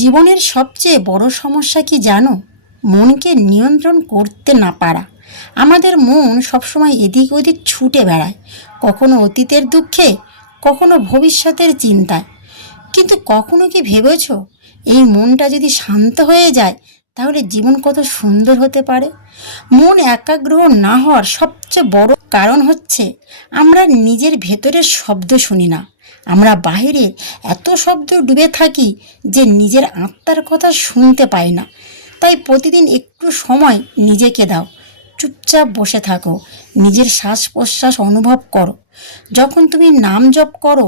জীবনের সবচেয়ে বড় সমস্যা কি জানো? মনকে নিয়ন্ত্রণ করতে না পারা। আমাদের মন সবসময় এদিক ওদিক ছুটে বেড়ায়, কখনো অতীতের দুঃখে, কখনো ভবিষ্যতের চিন্তায়। কিন্তু কখনো কি ভেবেছ, এই মনটা যদি শান্ত হয়ে যায় তাহলে জীবন কত সুন্দর হতে পারে? মন একাগ্র না হওয়ার সবচেয়ে বড় কারণ হচ্ছে আমরা নিজের ভেতরের শব্দ শুনি না। আমরা বাহিরের এত শব্দ ডুবে থাকি যে নিজের আত্মার কথা শুনতে পাই না। তাই প্রতিদিন একটু সময় নিজেকে দাও, চুপচাপ বসে থাকো, নিজের শ্বাস প্রশ্বাস অনুভব করো। যখন তুমি নাম জপ করো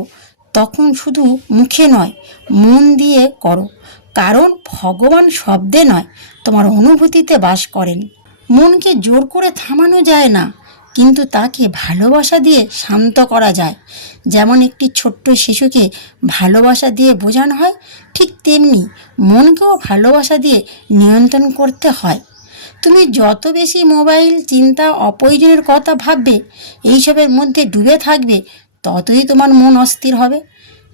তখন শুধু মুখে নয়, মন দিয়ে করো, কারণ ভগবান শব্দে নয়, তোমার অনুভূতিতে বাস করেন। মনকে জোর করে থামানো যায় না, কিন্তু তাকে ভালোবাসা দিয়ে শান্ত করা যায়। যেমন একটি ছোট্ট শিশুকে ভালোবাসা দিয়ে বোঝানো হয়, ঠিক তেমনি মনকেও ভালোবাসা দিয়ে নিয়ন্ত্রণ করতে হয়। তুমি যত বেশি মোবাইল, চিন্তা, অপ্রয়োজনের কথা ভাববে, এইসবের মধ্যে ডুবে থাকবে, ততই তোমার মন অস্থির হবে।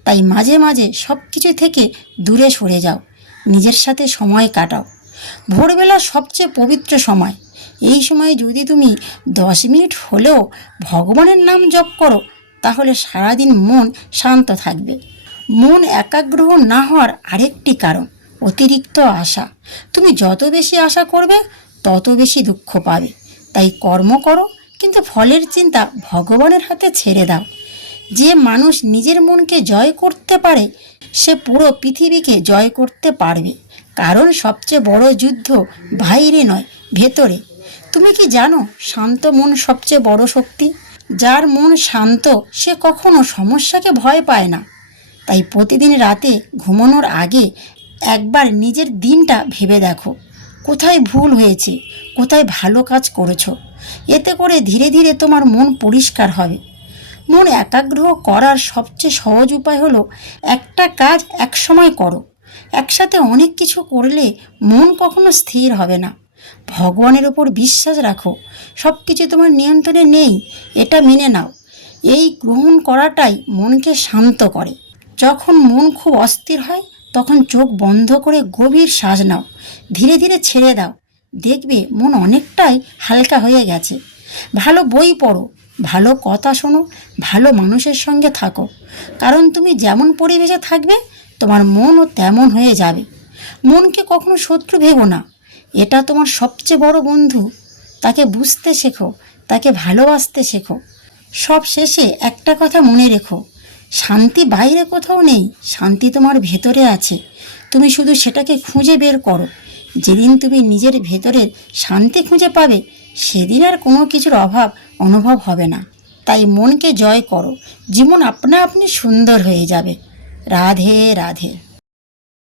তাই মাঝে মাঝে সব কিছু থেকে দূরে সরে যাও, নিজের সাথে সময় কাটাও। ভোরবেলা সবচেয়ে পবিত্র সময়। এই সময়ে যদি তুমি 10 মিনিট হলেও ভগবানের নাম জপ করো, তাহলে সারাদিন মন শান্ত থাকবে। মন একাগ্র না হওয়ার আরেকটি কারণ অতিরিক্ত আশা। তুমি যত বেশি আশা করবে তত বেশি দুঃখ পাবে। তাই কর্ম করো, কিন্তু ফলের চিন্তা ভগবানের হাতে ছেড়ে দাও। যে মানুষ নিজের মনকে জয় করতে পারে সে পুরো পৃথিবীকে জয় করতে পারবে। কারণ সবচেয়ে বড় যুদ্ধ বাইরে নয়, ভেতরে। তুমি কি জানো, শান্ত মন সবচেয়ে বড় শক্তি। যার মন শান্ত সে কখনো সমস্যাকে ভয় পায় না। তাই প্রতিদিন রাতে ঘুমানোর আগে একবার নিজের দিনটা ভেবে দেখো, কোথায় ভুল হয়েছে, কোথায় ভালো কাজ করেছো। এতে করে ধীরে ধীরে তোমার মন পরিষ্কার হবে। মন একাগ্র করার সবচেয়ে সহজ উপায় হলো একটা কাজ একসময় করো। একসাথে অনেক কিছু করলে মন কখনো স্থির হবে না। ভগবানের ওপর বিশ্বাস রাখো, সব কিছু তোমার নিয়ন্ত্রণে নেই, এটা মেনে নাও। এই গ্রহণ করাটাই মনকে শান্ত করে। যখন মন খুব অস্থির হয় তখন চোখ বন্ধ করে গভীর শ্বাস নাও, ধীরে ধীরে ছেড়ে দাও, দেখবে মন অনেকটাই হালকা হয়ে গেছে। ভালো বই পড়ো, ভালো কথা শোনো, ভালো মানুষের সঙ্গে থাকো। কারণ তুমি যেমন পরিবেশে থাকবে তোমার মনও তেমন হয়ে যাবে। মনকে কখনো শত্রু ভেবো না, এটা তোমার সবচেয়ে বড় বন্ধু। তাকে বুঝতে শেখো, তাকে ভালোবাসতে শেখো। সব শেষে একটা কথা মনে রেখো, শান্তি বাইরে কোথাও নেই, শান্তি তোমার ভেতরে আছে। তুমি শুধু সেটাকে খুঁজে বের করো। যেদিন তুমি নিজের ভেতরের শান্তি খুঁজে পাবে সেদিন আর কোনো কিছুর অভাব অনুভব হবে না। তাই মনকে জয় করো, জীবন আপনা আপনি সুন্দর হয়ে যাবে। রাধে রাধে।